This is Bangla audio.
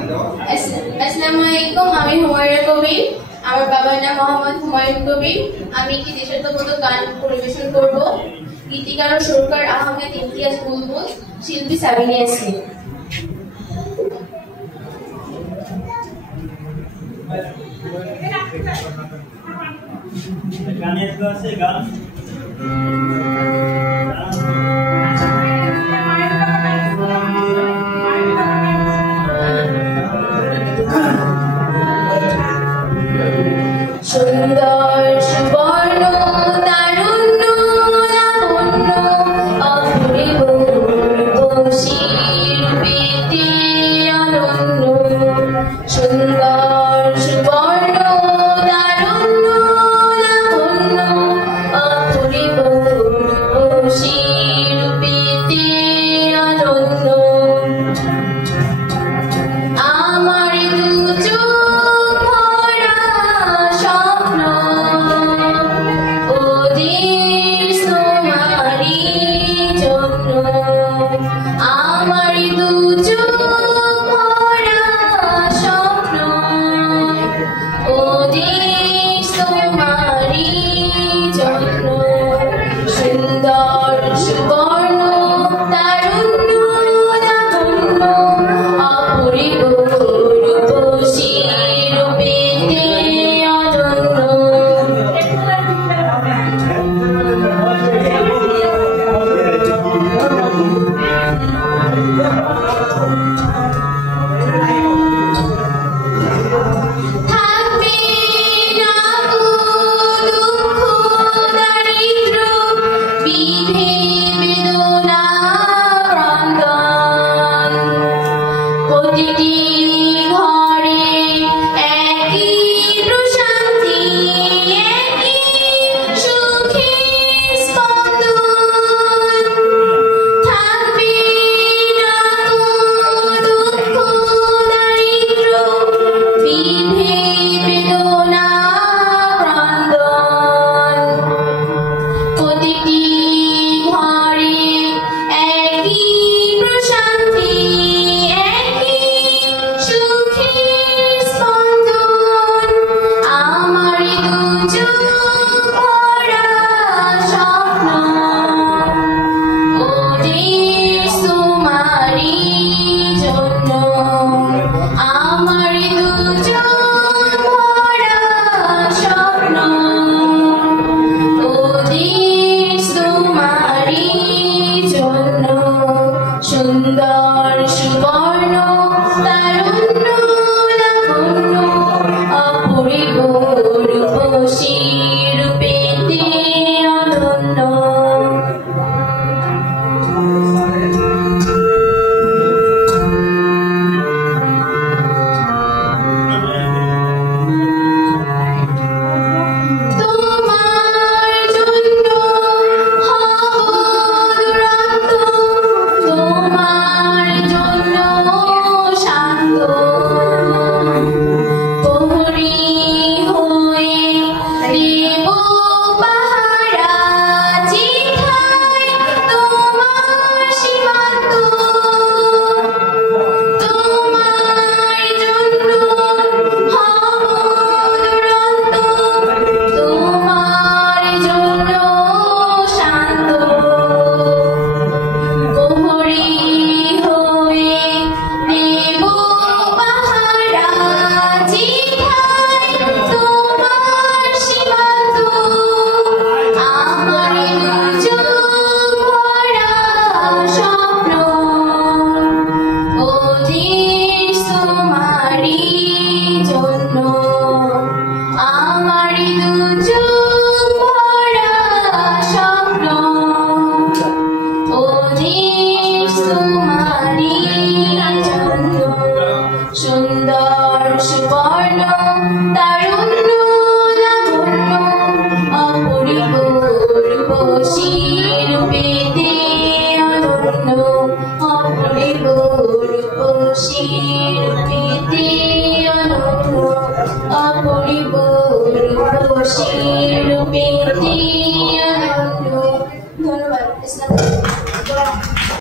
আসসালামু আলাইকুম, আমি হুমায়রা কবির। আমার বাবার নাম মোহাম্মদ হুমায়ুন কবির। আমি একটি দেশাত্মবোধক গান পরিবেশন করব। গীতিকার ও সুরকার আহমেদ ইমতিয়াজ বুলবুল, শিল্পী সাবিনা ইয়াসমিন। সুন্দর সুবর্ণ তারুণ্য লাবণ্য অপূর্ব শিল্পীতে অনন্য। সুন্দর সুবর্ণ তারুণ্য লাবণ্য অপূর্ব শিল্পীতে অনন্য। আমার দু চোখ ভরা স্বপ্ন ওদের তোমারই জন্য। আমার দু চোখ ভরা স্বপ্ন ওদের তোমারই জন্য। সুন্দর সুবর্ণ তারুণ্য লাবণ্য অপূর্ব রূপসী রূপেতে অনন্য। থাকবে না কো দুঃখ দারিদ্র বিধি বেদনা ক্রন্দন। প্রতিটি